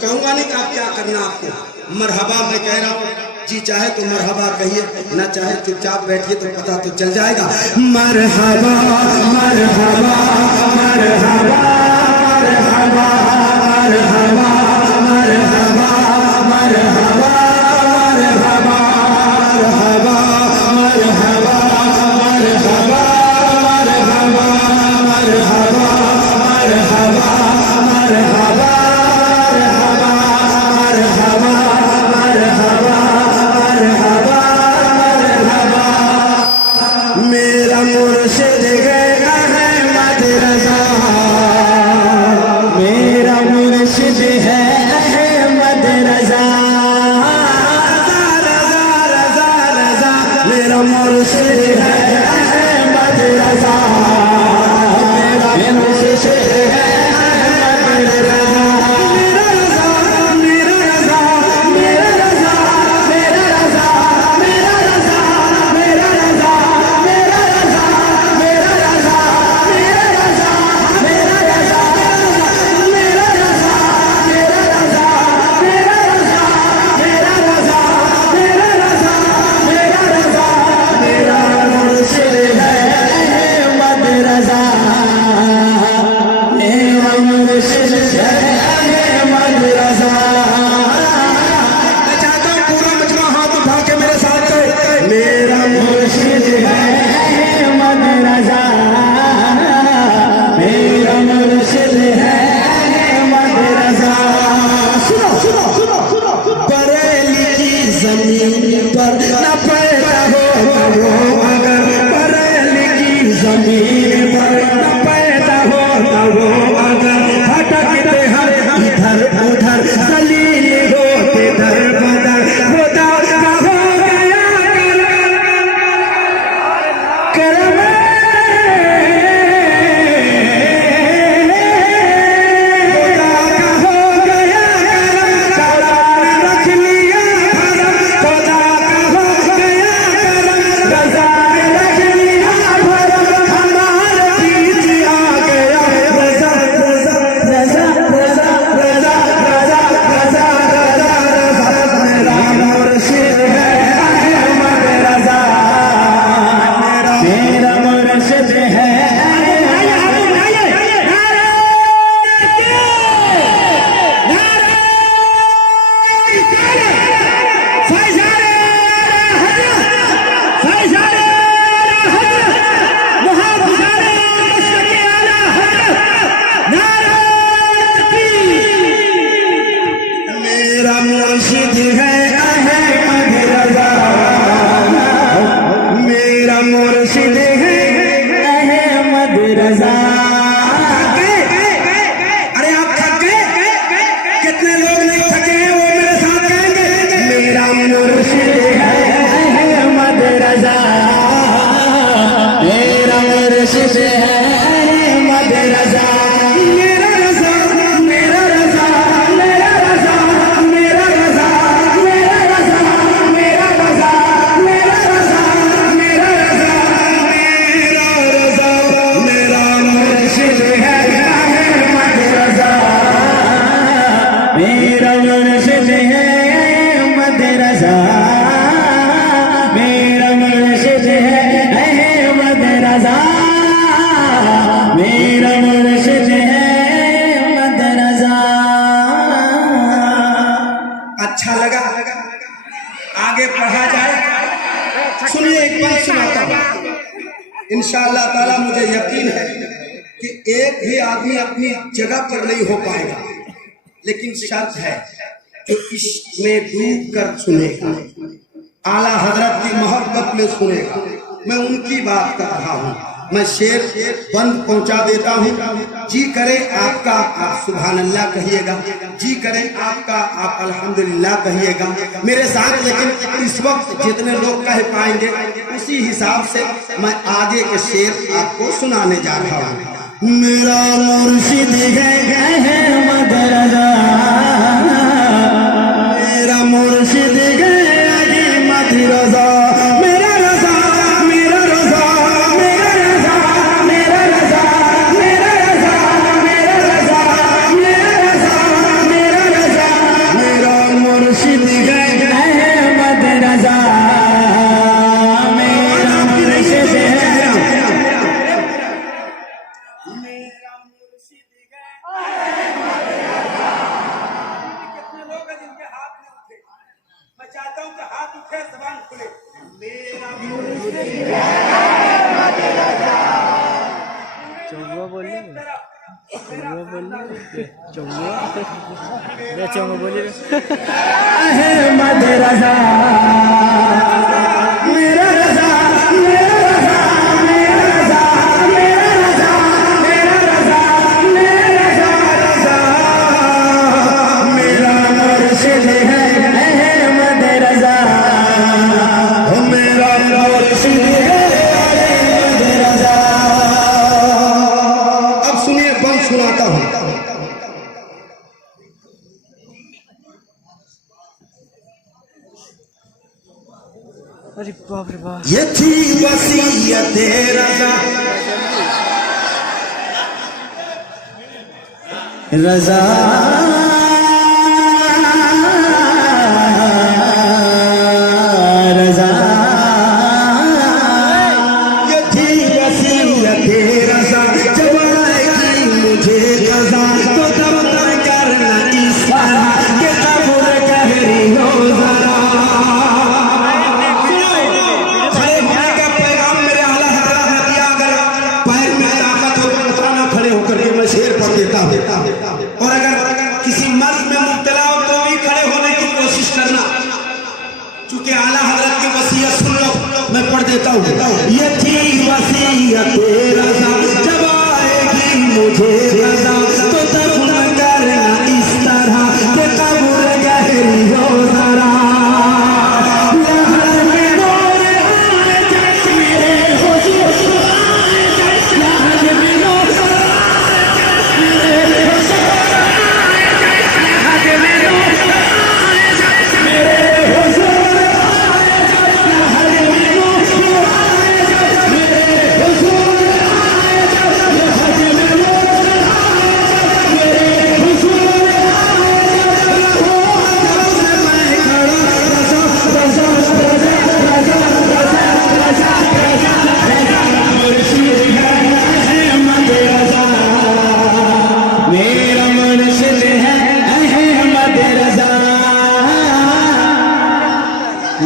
कहूंगा नहीं कि आप क्या करना आपको। मरहबा मैं कह रहा हूँ, जी चाहे तो मरहबा कहिए, ना चाहे चुपचाप बैठिए तो पता तो चल जाएगा। मरहबा मरहबा मरहबा मरहबा मरहबा मरहबा मरहबा मरहबा मरहबा मरहबा मरहबा मरहबा मरहबा मरहबा मरहबा मेरा मुर्शिद गया है मदरसा, मेरा मुर्शिद है मदरसा, रज़ा रज़ा रज़ा मेरा मुर्शिद है मदरसा, मेरा मुर्शिद है मदरसा। जमीन पर न पैदा होता वो अगर, बरेली की जमीन पर न पैदा होता वो अगर, भटकते हर इधर उधर जलील होते दर बदर, खुदा का हो गया करम, खुदा का हो गया करार रख लिया खुदा का हो गया रज़ा रख लिया भरम, हमारे बीच आ गया रज़ा रज़ा रज़ा रज़ा रज़ा रज़ा रज़ा रज़ा रज़ा। मेरा मुर्शिद है अहमद रज़ा, मेरा मुर्शिद है मेरा मुर्शिद है अहमद रज़ा, मेरा मुर्शिद है अहमद रज़ा। अरे आप थक गए? कितने लोग नहीं थके हैं वो मेरे साथ कहेंगे मेरा मुर्शिद है अहमद रज़ा, मेरा मुर्शिद है अहमद रज़ा। मेरा रज़ा मेरा रज़ा मेरा रज़ा मेरा रज़ा मेरा रज़ा मेरा रज़ा मेरा रज़ा मेरा रज़ा मेरा रज़ा मेरा मुर्शिद है अहमद रज़ा, मेरा मुर्शिद है अहमद रज़ा, मेरा मुर्शिद है अहमद रज़ा, मेरा मुर्शिद है अहमद रज़ा। अच्छा लगा? आगे पढ़ा जाए। सुनिए एक बात सुनाता हूँ, इंशाअल्लाह ताला मुझे यकीन है कि एक भी आदमी अपनी जगह पर नहीं हो पाएगा, लेकिन शर्त है जो इसमें डूब कर सुनेगा, आला हजरत की मोहब्बत में सुनेगा। मैं उनकी बात कर रहा हूँ। मैं शेर बंद पहुंचा देता हूँ। जी करे आपका आप सुभान अल्लाह कहिएगा, जी करे आपका आप अल्हम्दुलिल्लाह कहिएगा मेरे साथ। लेकिन इस वक्त जितने लोग कह पाएंगे उसी हिसाब से मैं आगे के शेर आपको सुनाने जा रहा हूँ। मेरा मुर्शिद है अहमद रज़ा, मेरा मुर्शिद है अहमद रज़ा, मेरा रज़ा मेरा रज़ा मेरा रज़ा मेरा रज़ा मेरा रज़ा मेरा रज़ा मेरा रज़ा मेरा रज़ा चौंगो बोलिए अहमद रजा मेरा रजा मेरा रजा मेरा रजा मेरा रजा मेरा रजा मेरा रजा मेरा मुर्शिद है अहमद रजा मेरा मुर्शिद है अहमद रजा। अब सुनिए बंद सुनाता हूँ। अरे बाप रे बाप ये थी वसीयत रजा रजा रजा ये थी वसीयत रजा जब आएगी मुझे रजा तो तब करना इस तरह के कबूल कहरी हो जरा। शेर पढ़ देता हूँ और अगर किसी मर्ज में मुब्तला हो तो भी खड़े होने की कोशिश करना, चूंकि आला हजरत की वसीयत सुन लो, मैं पढ़ देता हूँ। ये थी वसीयत रज़ा जब आएगी मुझे रज़ा तो तब न करना इस तरह के कब्र गहरी हो जरा।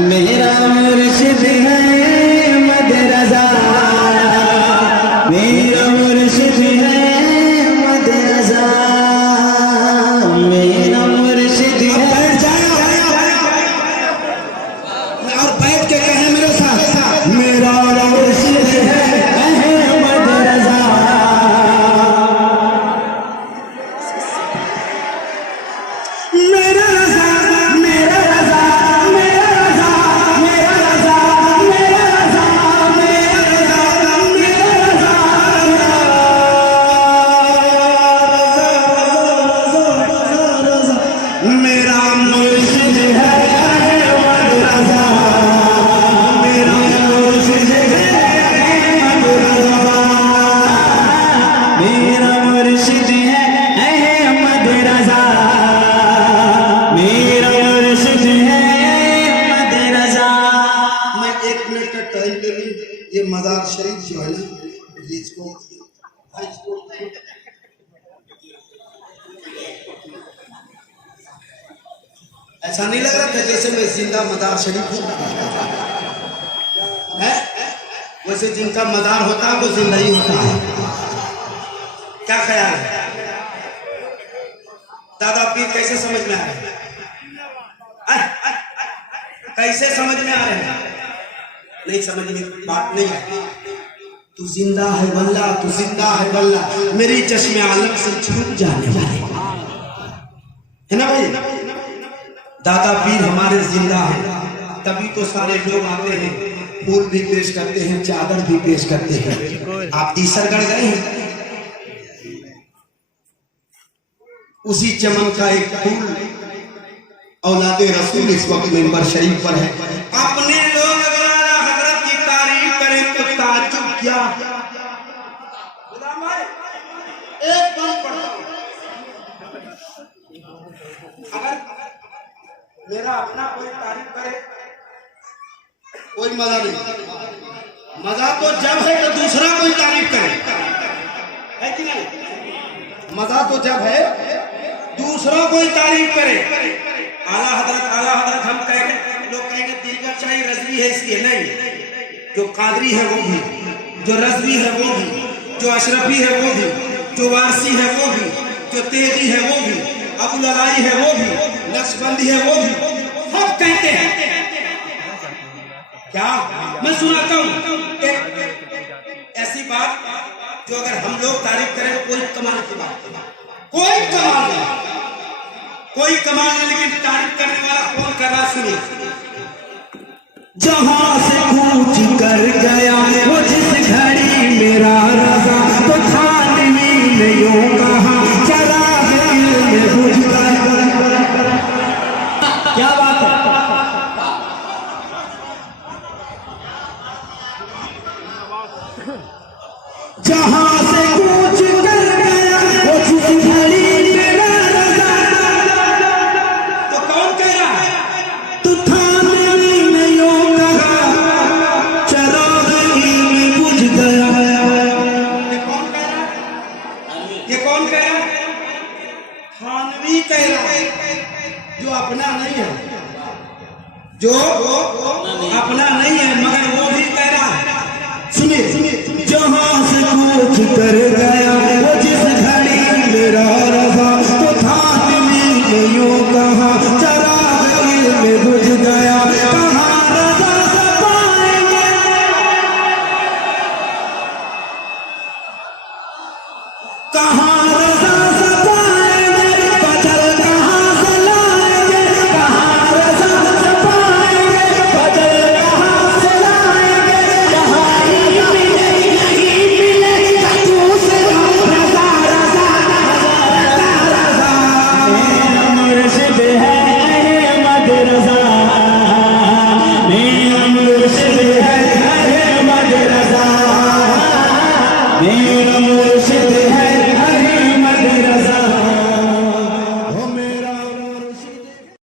मेरा मुर्शिद है अहमद रजा मेरा मुर्शिद है अहमद रजा मेरा मुर्शिद है। और बैठ के कहें मेरे साथ मेरा मुर्शिद है अहमद रजा मेरा रजा मेरा रजा मेरा मुर्शिद है अहमद रजा मेरा मुर्शिद है अहमद रजा मेरा मुर्शिद है अहमद रजा मेरा मुर्शिद है अहमद रजा। मैं 1 मिनट का टाइम ले लूं। ये मज़ार शरीफ जो है ना इसको ऐसा नहीं लग रहा था जैसे मैं जिंदा मज़ार शरीफ हूँ है? वैसे जिनका मज़ार होता है वो जिंदा ही होता है। क्या ख्याल है दादा पीर? कैसे समझ में आ रहे हैं? कैसे समझ में आ रहे हैं? नहीं समझ में बात नहीं है। तू जिंदा है वल्ला तू जिंदा है वल्ला मेरी चश्मे आलम से छूट जाने वाले है ना भाई। दादा पीर हमारे जिंदा है तभी तो सारे लोग आते हैं, फूल भी पेश करते हैं, चादर भी पेश करते हैं। आप तीसरगढ़ गए हैं? उसी चमन का एक फूल औलादे रसूल इस वक्त मिंबर शरीफ पर है। अपने लोग अगर आला हजरत की तारीफ करें तो ताज्जुब क्या। एक बात पढ़ो, अगर मेरा अपना कोई तारीफ करे कोई मजा नहीं। मजा तो जब है तो दूसरा कोई तारीफ करे, है कि नहीं? मजा तो जब है दूसरा कोई तारीफ करे। आला हजरत हम कहेंगे, लोग कहेंगे दीगर शाही रजवी है इसलिए नहीं, जो कादरी है वो भी, जो रजवी है वो भी, जो अशरफी है वो भी, जो वारसी है वो भी, जो जो तेजी है वो भी, अबू ललाई है वो भी, नक्शबंदी है वो भी, सब कहते हैं। क्या मैं सुनाता हूँ एक ऐसी बात जो अगर हम लोग तारीफ करें तो कोई कमाल की बात नहीं, कोई कमाल नहीं, कोई कमाल नहीं, लेकिन तारीफ करने वाला कौन कर रहा सुनिए। जहाँ से कूच कर गया वो जिस घड़ी मेरा रजा, तो थानवी ने यूं कहा चला गया बुझ गया। क्या बात है। जहाँ से कूच कर गया वो जिस घड़ी मेरा रजा, तो कौन कह रहा है? तो थानवी ने यूं कहा चला गई बुझ गया। ये कौन कह रहा है? ये कौन कह रहा है? थानवी कह रहा है, जो अपना नहीं है, जो अपना नहीं है, मगर वो भी कह रहा है। सुनिए सुनिए, जहाँ से कूच कर गया वो जिस घड़ी मेरा रजा, तो थानवी ने यूं कहा चला गई बुझ गया। कहाँ रजा से पाएंगे, कहाँ रजा से पाएंगे, बदल कहाँ से लाएंगे। कहाँ रजा से पाएंगे, बदल कहाँ से लाएंगे। कहाँ नहीं मिले दूसरा रजा रजा रजा। मेरा मुर्शिद है अहमद रजा, मेरा मुर्शिद है अहमद रजा, मेरा